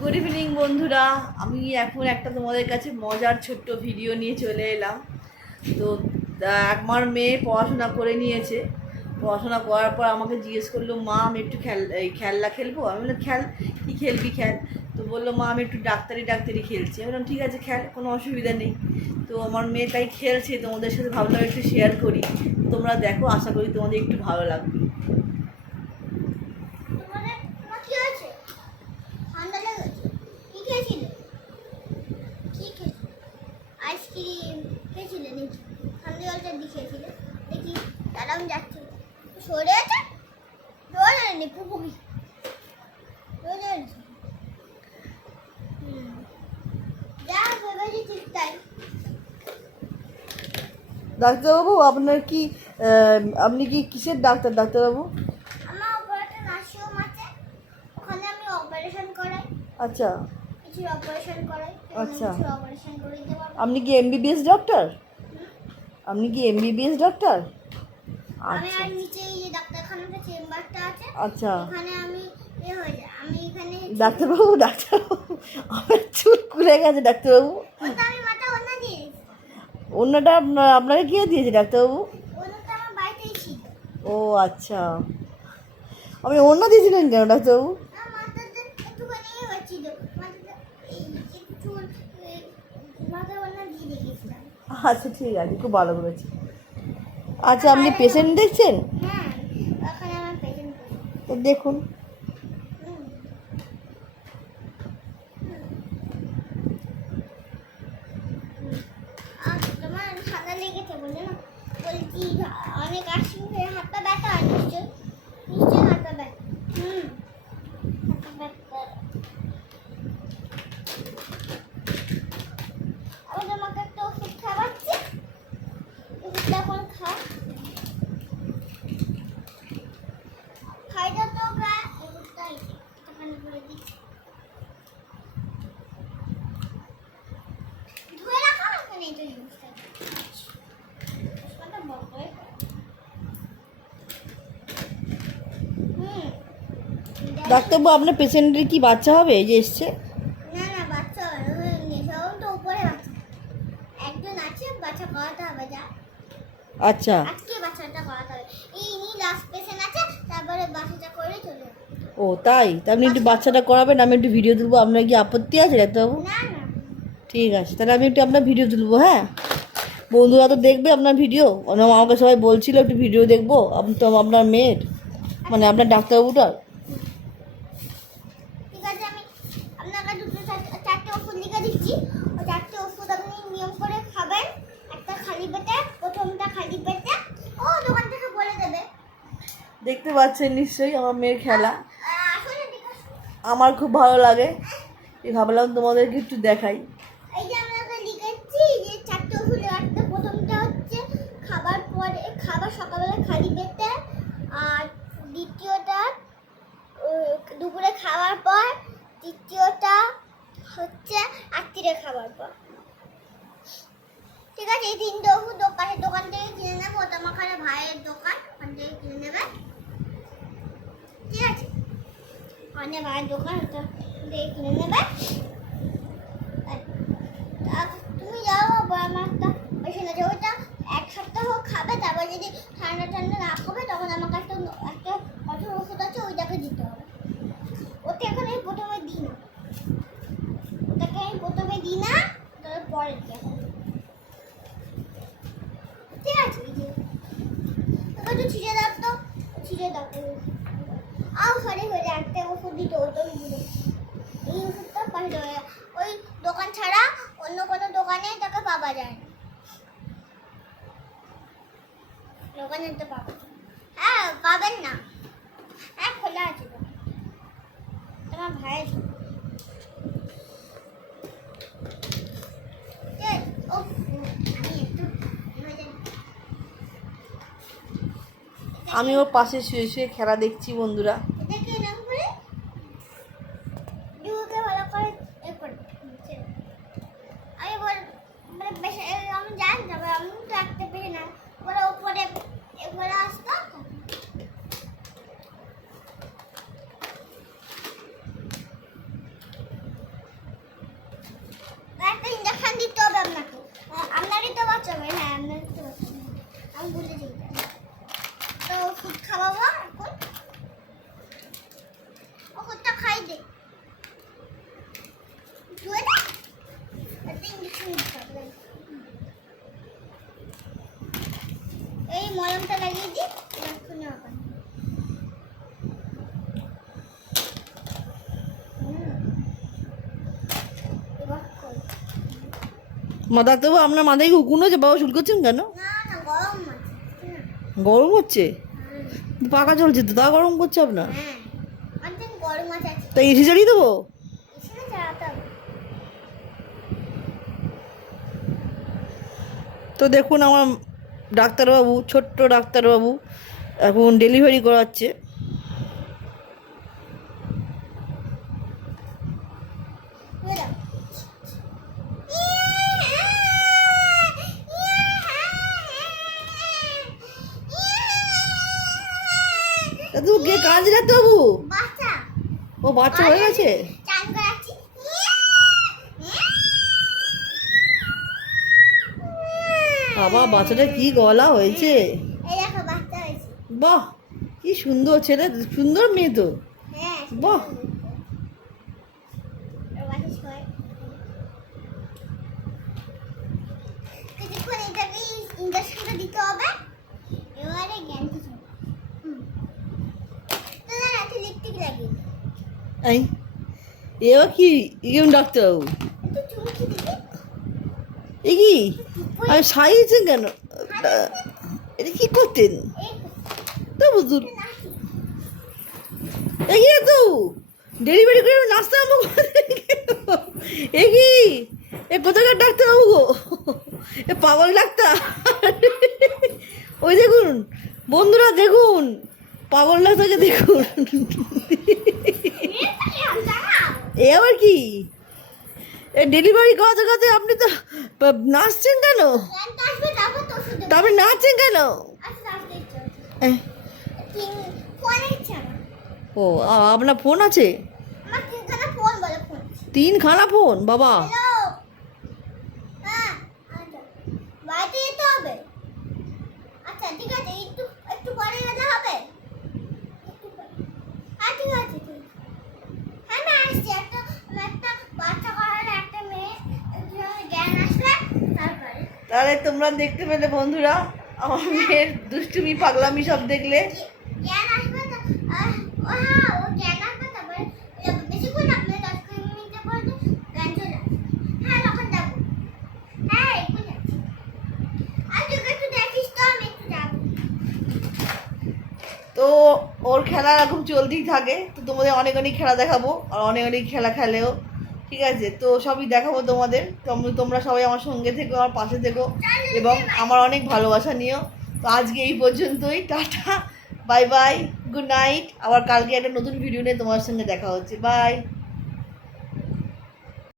Good evening বন্ধুরা, আমি এখন একটা তোমাদের কাছে মজার ছোট্ট ভিডিও নিয়ে চলে এলাম। তো আমার মেয়ে পড়াশোনা করে নিয়েছে। পড়াশোনা করার পর আমাকে জিজ্ঞেস করলো, মা আমি একটু খেলনা খেলবো। আমি বললাম খেল, কী খেলবি খেল। তো বললো, মা আমি একটু ডাক্তারি খেলছি। আমি বললাম ঠিক আছে খেল, কোনো অসুবিধা নেই। তো আমার মেয়ে তাই খেলছে, তোমাদের সাথে ভাবলাম একটু শেয়ার করি। তোমরা দেখো, আশা করি তোমাদের একটু ভালো লাগবে। আইসক্রিম খেয়েছিলে নাকি? ঠান্ডা জলটা দিয়ে খেয়েছিলে দেখি। দাঁড়া আমি যাচ্ছি, সরে আছে জোরে নি পুপুকি জোরে যা ভেবেছি ঠিক তাই। ডাক্তারবাবু আপনি কি কিসের ডাক্তারবাবু? আমার উপরে একটা নার্সিংহোম আছে, ওখানে আমি অপারেশন করাই। আচ্ছা কিছু অপারেশন করাই। আচ্ছা, অপারেশন করে দিতে পারবো। আপনি কি এমবিবিএস ডক্টর? ডক্টর? আমি আচ্ছা আর নিচে এই যে ডাক্তারখানাটা চেম্বারটা আছে, আচ্ছা। ওখানে আমি হয়ে যায়। আমি এখানে ডাক্তারবাবু আমার চুল খুলে গেছে ডাক্তারবাবু। ওটা আমি মাথা ওনা দিয়ে অন্যটা আপনাকে কে দিয়েছে ডাক্তারবাবু? ওটা আমার বাড়িতেই ছিল। ও আচ্ছা, আপনি অন্য দিয়েছিলেন কেন ডাক্তারবাবু? মাথাটা একটুখানি হচ্ছিল, মাথাটা এই চুল মাথা ওনা দিয়ে রেখেছিলাম। আচ্ছা ঠিক আছে, খুব ভালো করেছি। আচ্ছা, আপনি পেশেন্ট দেখছেন? হ্যাঁ, ওখানে আমার পেশেন্ট। তো দেখুন। আর তোমার ঠান্ডা লেগেছে বলে না, বলছি অনেক আসবে, হাতটা ব্যথা হয় নিশ্চয় হাতটা ব্যথা। হাতটা ব্যথা। আমি তোমাকে একটা ওষুধ খাওয়াচ্ছি, ওষুধটা এখন খাইটা তো প্রায় ওষুধটা একটুখানি করে দিচ্ছি। ধুয়ে রাখা এখানে এই জিনিসটা ওষুধটা বড় করে। ডাক্তারবাবু, আপনার পেশেন্টের কি বাচ্চা হবে এই যে এসছে? না না, বাচ্চা নেই, সব তো উপরে বাচ্চা একজন আছে, বাচ্চা করাতে হবে। যা আচ্ছা, আজকে বাচ্চাটা করাতে হবে। এই নি লাস্ট পেশেন্ট আছে, তারপরে বাচ্চাটা করে চলে যাবে। ও তাই? তা আপনি একটু বাচ্চাটা করাবেন, আমি একটু ভিডিও তুলবো। আপনার কি আপত্তি আছে ডাক্তারবাবু? না না, ঠিক আছে, তাহলে আমি একটু আপনার ভিডিও তুলবো। হ্যাঁ, বন্ধুরা তো দেখবে আপনার ভিডিও। আমাকে সবাই বলছিল একটু ভিডিও দেখবো আপনার মেয়ের, মানে আপনার ডাক্তারবাবুটার। ঠিক আছে, আমি আপনাকে দুটো চারটে ওষুধ লিখে দিচ্ছি। ওই চারটে ওষুধ আপনি নিয়ম করে খাবেন। একটা খালি পেটে, প্রথমটা খালি পেটে। ও দোকান থেকে বলে দেবে। দেখতে পাচ্ছেন নিশ্চয়ই আমার মেয়ের খেলা। আসলে ঠিক আছে, আমার খুব ভালো লাগে, ভাবলাম তোমাদেরকে একটু দেখাই। এই যে আমরা লিখেছি যে চারটে ওষুধ। একটা প্রথমটা হচ্ছে খাবার পরে, খাবার সকালবেলা খালি পেটে। আর দ্বিতীয়টা দুপুরে খাওয়ার পর। তৃতীয়টা হচ্ছে রাত্রিরে খাওয়ার পর। ঠিক আছে, এই তিনটে ওষুধ দোকান থেকে কিনে নেবো। তোমার ভাইয়ের দোকান, ওখান থেকে কিনে নেবে। ঠিক আছে, ওখানে ভাইয়ের দোকান, ওটা থেকে কিনে নেবে। তুমি যাও, আমার একটা পেশেন্ট আছে, ওইটা এক সপ্তাহ খাবে। তারপর যদি ঠান্ডা না খাবে, তখন আমাকে একটা কঠোর ওষুধ আছে, ওইটাকে দিতে হবে। ওকে এখন আমি প্রথমে দিই না, তারপর পরে দিই। ঠিক আছে, তোকে তো ছিঁড়ে দাও, তো ছিঁড়ে দাও। সরি হয়ে একটা ওষুধ দিতে, ওটা এই ওষুধটা পাল্টে হয়ে ওই দোকান ছাড়া অন্য কোনো দোকানে তাকে পাওয়া যায় না। দোকানে তো পাবেন? হ্যাঁ পাবেন না, হ্যাঁ খোলা আছে তোমার ভাইয়ের। আমি ওর পাশে শুয়ে শুয়ে খেলা দেখছি বন্ধুরা। আমি জানি না, আমি তো একটা পেয়ে না, ওরা উপরে এগুলো আসতো। ওষুধ খাওয়াবো এখন ওষুধটা খাই দে তুই না একটা ইঞ্জেকশন দিতে এই মলমটা লাগিয়ে দি এখন এখন এবার কই মা ডাক্তারবাবু আপনার মাথায় কি উকুন হচ্ছে? বাবা চুল করছেন কেন? না না গরম আছে না গরম হচ্ছে? পাখা চলছে তো, তা গরম করছে আপনার? হ্যাঁ অনেক গরম আছে তা এসি চালিয়ে দেবো? এসে চালাতে হবে তো দেখুন আমার ডাক্তারবাবু, ছোট্ট ডাক্তারবাবু এখন ডেলিভারি করাচ্ছে। বুঝলাম দাদু কে কাঁদছে ডাক্তারবাবু? বাচ্চা ও বাচ্চা হয়ে গেছে? চান করাচ্ছি বাবা বাচ্চাটা কি গলা হয়েছে! এই দেখো বাচ্চা হয়েছে বাহ কি সুন্দর ছেলে, সুন্দর মেয়ে তো। হ্যাঁ বাহ। বাচ্চা ছয় কিছুক্ষণ এটাকে ইঞ্জেকশনটা দিতে হবে এবারে জ্ঞান কিছু তো না একটা লিপস্টিক লাগিয়ে দিই। এই এবার কি কেমন ডাক্তারবাবু? একটু চুমকি দিবি এ কি আমি সাইয়েছেন কেন? এটা কি করতেন এই তো বুঝুন? নাকি এ কি তো ডেলিভারি করে নাস্তা আরম্ভ করে এ কি এ কোথাকার ডাক্তারবাবু গো? এ পাগল ডাক্তার। ওই দেখুন বন্ধুরা, দেখুন পাগল ডাক্তারকে দেখুন। এ আবার কি? এ ডেলিভারি করাতে করাতে আপনি তো নাচছেন কেন? জ্ঞানটা আসবে তারপর তো ওষুধ দেবো তা আপনি নাচছেন কেন? আচ্ছা আসতে ইচ্ছে হচ্ছে এ, ফোনে ইচ্ছে আমার ও আপনার ফোন আছে? আমার তিনখানা ফোন বলে ফোন 3খানা ফোন? বাবা হ্যালো হ্যাঁ আচ্ছা বাড়িতে যেতে হবে আচ্ছা ঠিক আছে একটু একটু পরে গেলে হবে একটু পরে হ্যাঁ ঠিক আছে ঠিক আছে। হ্যাঁ আমি আসছি একটা বাচ্চা করার একটা মেয়ে একটু জ্ঞান আসবে তারপরে তাহলে তোমরা দেখতে পেলে বন্ধুরা, আমার মেয়ের দুষ্টুমি পাগলামি সব দেখলে। জ্ঞান আসবে তো ও হ্যাঁ ও জ্ঞান আসবে তারপরে বেশিক্ষণ আপনি 10 মিনিটের পর জ্ঞান চলে আসবে হ্যাঁ তখন যাবো হ্যাঁ এখন যাচ্ছি আর তুই একটু দেখিস তো আমি একটু যাবো তো ওর খেলা এরকম চলতেই থাকে, তো তোমাদের অনেক অনেক খেলা দেখাবো আর অনেক অনেক খেলা খেলেও, ঠিক আছে? তো সবই দেখাবো তোমাদের। তোমরা সবাই আমার সঙ্গে থেকো, আমার পাশে থেকো এবং আমার অনেক ভালোবাসা নিও। তো আজকে এই পর্যন্তই, tata bye bye, good night. আবার কালকে একটা নতুন ভিডিও নিয়ে তোমার সঙ্গে দেখা হচ্ছে। বাই।